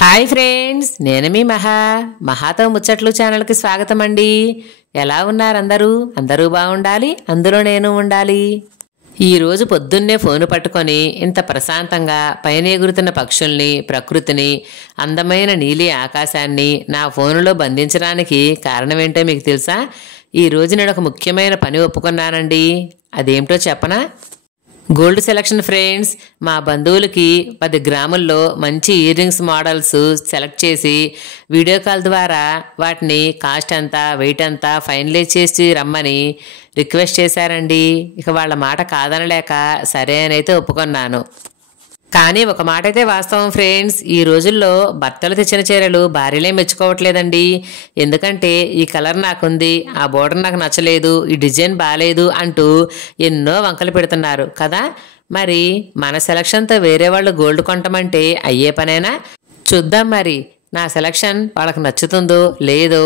Hi friends, నేను మీ మహాతో ముచ్చట్లు ఛానల్కి స్వాగతం అండి. ఎలా ఉన్నారు అందరూ బాగుండాలి, అందులో నేను ఉండాలి. ఈరోజు పొద్దున్నే ఫోను పట్టుకొని ఇంత ప్రశాంతంగా పైన ఎగురుతున్న పక్షుల్ని, ప్రకృతిని, అందమైన నీలి ఆకాశాన్ని నా ఫోనులో బంధించడానికి కారణం ఏంటో మీకు తెలుసా? ఈరోజు నేను ఒక ముఖ్యమైన పని ఒప్పుకున్నానండి. అదేమిటో చెప్పనా? Gold selection friends. మా బంధువులకి 10 గ్రాముల్లో మంచి ఇయర్ రింగ్స్ మోడల్స్ సెలెక్ట్ చేసి వీడియో కాల్ ద్వారా వాటిని కాస్ట్ ఎంత, వెయిట్ ఎంత ఫైనలైజ్ చేసి రమ్మని రిక్వెస్ట్ చేశారండి. ఇక వాళ్ళ మాట కాదనలేక సరే అని అయితే ఒప్పుకున్నాను. కానీ ఒక మాట అయితే వాస్తవం ఫ్రెండ్స్, ఈ రోజుల్లో భర్తలు తెచ్చిన చీరలు భార్యలే మెచ్చుకోవట్లేదండి. ఎందుకంటే ఈ కలర్ నాకుంది, ఆ బోర్డర్ నాకు నచ్చలేదు, ఈ డిజైన్ బాగాలేదు అంటూ ఎన్నో వంకలు పెడుతున్నారు కదా. మరి మన సెలక్షన్తో వేరే వాళ్ళు గోల్డ్ కొంటామంటే అయ్యే పనేనా? చూద్దాం మరి నా సెలక్షన్ వాళ్ళకి నచ్చుతుందో లేదో.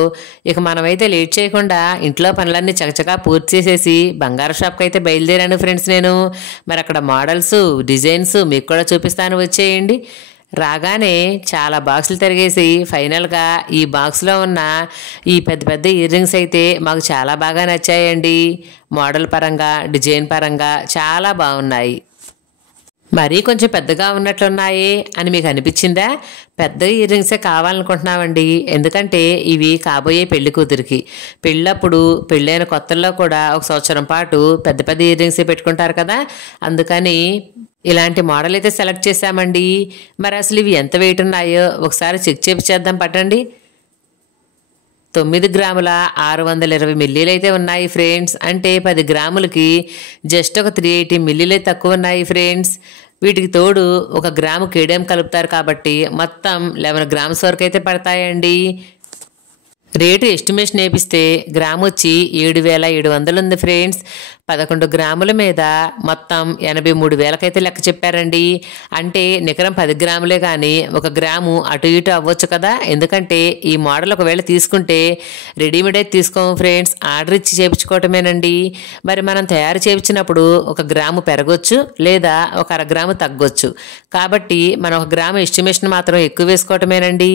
ఇక మనమైతే లేట్ చేయకుండా ఇంట్లో పనులన్నీ చకచకా పూర్తి చేసేసి బంగారు షాప్కి అయితే బయలుదేరాను ఫ్రెండ్స్ నేను. మరి అక్కడ మోడల్స్, డిజైన్స్ మీకు కూడా చూపిస్తాను, వచ్చేయండి. రాగానే చాలా బాక్సులు తిరిగేసి ఫైనల్గా ఈ బాక్స్లో ఉన్న ఈ పెద్ద పెద్ద ఇయర్ రింగ్స్ అయితే మాకు చాలా బాగా నచ్చాయండి. మోడల్ పరంగా, డిజైన్ పరంగా చాలా బాగున్నాయి. మరీ కొంచెం పెద్దగా ఉన్నట్లున్నాయి అని మీకు అనిపించిందా? పెద్ద ఇయర్ రింగ్సే కావాలనుకుంటున్నామండి. ఎందుకంటే ఇవి కాబోయే పెళ్లి కూతురికి. పెళ్ళప్పుడు, పెళ్ళైన కొత్తల్లో కూడా 1 సంవత్సరం పాటు పెద్ద పెద్ద ఇయర్ రింగ్సే పెట్టుకుంటారు కదా. అందుకని ఇలాంటి మోడల్ అయితే సెలెక్ట్ చేశామండి. మరి అసలు ఇవి ఎంత వెయిట్ ఉన్నాయో ఒకసారి చెక్ చేద్దాం పట్టండి. 9 గ్రాముల 620 మిల్లీలు అయితే ఉన్నాయి ఫ్రెండ్స్. అంటే 10 గ్రాములకి జస్ట్ ఒక 380 మిల్లీలే తక్కువ ఉన్నాయి ఫ్రెండ్స్. వీటికి తోడు 1 గ్రాము కేడియం కలుపుతారు కాబట్టి మొత్తం 11 గ్రామ్స్ వరకు అయితే పడతాయండి. రేటు ఎస్టిమేషన్ వేపిస్తే గ్రాము వచ్చి 7,700 ఉంది ఫ్రెండ్స్. 11 గ్రాముల మీద మొత్తం 83,000కైతే లెక్క చెప్పారండి. అంటే నికరం 10 గ్రాములే కానీ 1 గ్రాము అటు ఇటు అవ్వచ్చు కదా. ఎందుకంటే ఈ మోడల్ ఒకవేళ తీసుకుంటే రెడీమేడ్ అయితే తీసుకోము ఫ్రెండ్స్, ఆర్డర్ ఇచ్చి చేయించుకోవటమేనండి. మరి మనం తయారు చేయించినప్పుడు 1 గ్రాము పెరగొచ్చు, లేదా 1 అర గ్రాము తగ్గొచ్చు. కాబట్టి మనం 1 గ్రాము ఎస్టిమేషన్ మాత్రం ఎక్కువ వేసుకోవటమేనండి.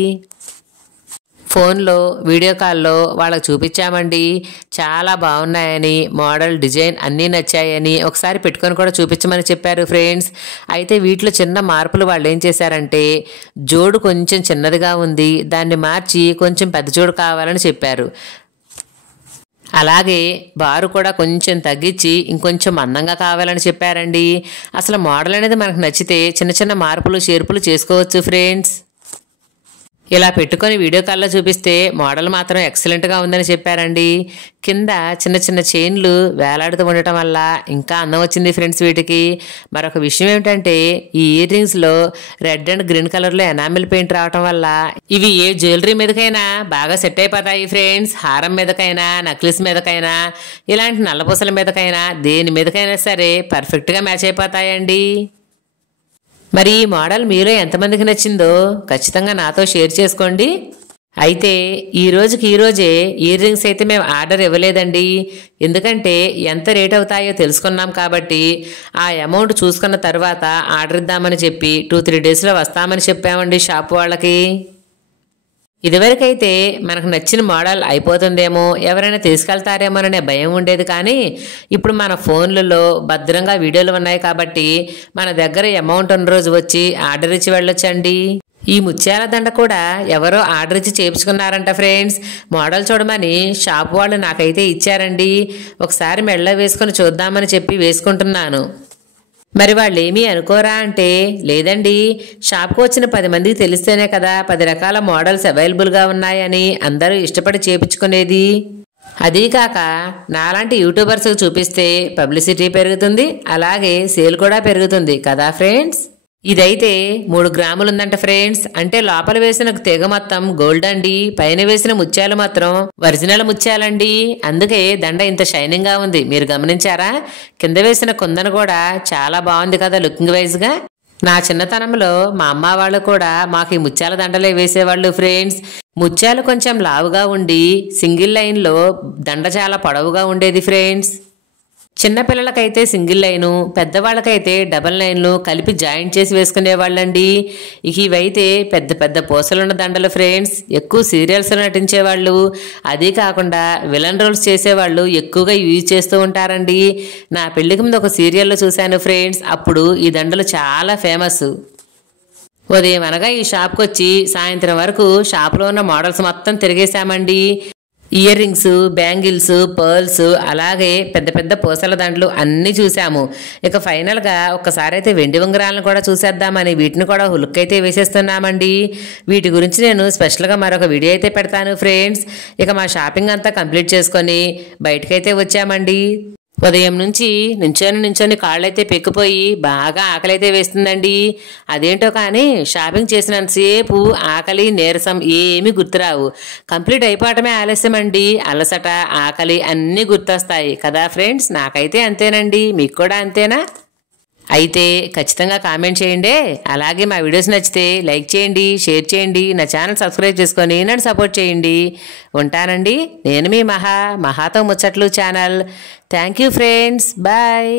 ఫోన్లో, వీడియో కాల్లో వాళ్ళకి చూపించామండి. చాలా బాగున్నాయని, మోడల్, డిజైన్ అన్నీ నచ్చాయని, ఒకసారి పెట్టుకొని కూడా చూపించమని చెప్పారు ఫ్రెండ్స్. అయితే వీటిలో చిన్న మార్పులు వాళ్ళు ఏం చేశారంటే, జోడు కొంచెం చిన్నదిగా ఉంది, దాన్ని మార్చి కొంచెం పెద్ద జోడు కావాలని చెప్పారు. అలాగే బారు కూడా కొంచెం తగ్గించి ఇంకొంచెం మందంగా కావాలని చెప్పారండి. అసలు మోడల్ అనేది మనకు నచ్చితే చిన్న చిన్న మార్పులు, చేర్పులు చేసుకోవచ్చు ఫ్రెండ్స్. ఇలా పెట్టుకొని వీడియో కాల్లో చూపిస్తే మోడల్ మాత్రం ఎక్సలెంట్గా ఉందని చెప్పారండి. కింద చిన్న చిన్న చైన్లు వేలాడుతూ ఉండటం వల్ల ఇంకా అందం వచ్చింది ఫ్రెండ్స్ వీటికి. మరొక విషయం ఏమిటంటే, ఈ ఇయర్ రింగ్స్లో రెడ్ అండ్ గ్రీన్ కలర్లో ఎనామిల్ పెయింట్ రావటం వల్ల ఇవి ఏ జ్యువెలరీ మీదకైనా బాగా సెట్ అయిపోతాయి ఫ్రెండ్స్. హారం మీదకైనా, నక్లెస్ మీదకైనా, ఇలాంటి నల్లపూసల మీదకైనా, దేని మీదకైనా సరే పర్ఫెక్ట్గా మ్యాచ్ అయిపోతాయండి. మరి ఈ మోడల్ మీలో ఎంతమందికి నచ్చిందో ఖచ్చితంగా నాతో షేర్ చేసుకోండి. అయితే ఈ రోజే ఇయర్ రింగ్స్ అయితే మేము ఆర్డర్ ఇవ్వలేదండి. ఎందుకంటే ఎంత రేట్ అవుతాయో తెలుసుకున్నాం కాబట్టి ఆ అమౌంట్ చూసుకున్న తర్వాత ఆర్డర్ ఇద్దామని చెప్పి 2-3 డేస్లో వస్తామని చెప్పామండి షాప్ వాళ్ళకి. ఇదివరకైతే మనకు నచ్చిన మోడల్ అయిపోతుందేమో, ఎవరైనా తీసుకెళ్తారేమోననే భయం ఉండేది. కానీ ఇప్పుడు మన ఫోన్లలో భద్రంగా వీడియోలు ఉన్నాయి కాబట్టి మన దగ్గర అమౌంట్ ఉన్న రోజు వచ్చి ఆర్డర్ ఇచ్చి వెళ్ళొచ్చండి. ఈ ముత్యాల దండ కూడా ఎవరో ఆర్డర్ ఇచ్చి చేయించుకున్నారంట ఫ్రెండ్స్. మోడల్ చూడమని షాప్ వాళ్ళు నాకైతే ఇచ్చారండి. ఒకసారి మెడలో వేసుకొని చూద్దామని చెప్పి వేసుకుంటున్నాను. మరి వాళ్ళు ఏమీ అనుకోరా అంటే, లేదండి, షాప్కు వచ్చిన 10 మందికి తెలిస్తేనే కదా 10 రకాల మోడల్స్ అవైలబుల్గా ఉన్నాయని అందరూ ఇష్టపడి చేయించుకునేది. అదీకాక నాలాంటి యూట్యూబర్స్కి చూపిస్తే పబ్లిసిటీ పెరుగుతుంది, అలాగే సేల్ కూడా పెరుగుతుంది కదా ఫ్రెండ్స్. ఇదైతే 3 గ్రాములు ఉందంట ఫ్రెండ్స్. అంటే లోపల వేసిన తీగ మొత్తం గోల్డ్ అండి, పైన వేసిన ముత్యాలు మాత్రం ఒరిజినల్ ముత్యాలండి. అందుకే దండ ఇంత షైనింగ్ గా ఉంది, మీరు గమనించారా? కింద వేసిన కుందన కూడా చాలా బాగుంది కదా లుకింగ్ వైజ్ గా. నా చిన్నతనంలో మా అమ్మ వాళ్ళు కూడా మాకు ఈ ముత్యాల దండలే వేసేవాళ్ళు ఫ్రెండ్స్. ముత్యాలు కొంచెం లావుగా ఉండి సింగిల్ లైన్లో దండ చాలా పొడవుగా ఉండేది ఫ్రెండ్స్. చిన్నపిల్లలకైతే సింగిల్ లైను, పెద్దవాళ్ళకైతే డబల్ లైన్లు కలిపి జాయింట్ చేసి వేసుకునేవాళ్ళండి. ఇక ఇవైతే పెద్ద పెద్ద పూసలున్న దండలు ఫ్రెండ్స్. ఎక్కువ సీరియల్స్లో నటించేవాళ్ళు, అదీ కాకుండా విలన్ రోల్స్ చేసేవాళ్ళు ఎక్కువగా యూజ్ చేస్తూ ఉంటారండి. నా పెళ్లికి ముందు ఒక సీరియల్లో చూశాను ఫ్రెండ్స్. అప్పుడు ఈ దండలు చాలా ఫేమస్. ఉదయం అనగా ఈ షాప్కి వచ్చి సాయంత్రం వరకు షాప్లో ఉన్న మోడల్స్ మొత్తం తిరిగేశామండి. ఇయర్ రింగ్స్, బ్యాంగిల్స్, పర్ల్స్, అలాగే పెద్ద పెద్ద పూసల దండలు అన్నీ చూసాము. ఇక ఫైనల్గా ఒక్కసారి అయితే వెండి ఉంగరాలను కూడా చూసేద్దామని వీటిని కూడా హులుక్ అయితే వేసేస్తున్నామండి. వీటి గురించి నేను స్పెషల్గా మరొక వీడియో అయితే పెడతాను ఫ్రెండ్స్. ఇక మా షాపింగ్ అంతా కంప్లీట్ చేసుకొని బయటకైతే వచ్చామండి. ఉదయం నుంచి నించొని కాళ్ళైతే పెక్కిపోయి బాగా ఆకలైతే వేస్తుందండి. అదేంటో కానీ షాపింగ్ చేసినంతసేపు ఆకలి, నీరసం ఏమీ గుర్తురావు. కంప్లీట్ అయిపోవటమే ఆలస్యం అండి. అలసట, ఆకలి అన్నీ గుర్తొస్తాయి కదా ఫ్రెండ్స్. నాకైతే అంతేనండి, మీకు కూడా అంతేనా? అయితే ఖచ్చితంగా కామెంట్ చేయండి. అలాగే మా వీడియోస్ నచ్చితే లైక్ చేయండి, షేర్ చేయండి, నా ఛానల్ సబ్స్క్రైబ్ చేసుకొని నన్ను సపోర్ట్ చేయండి. ఉంటానండి. నేను మీ మహాతో ముచ్చట్లు channel. Thank you friends. Bye.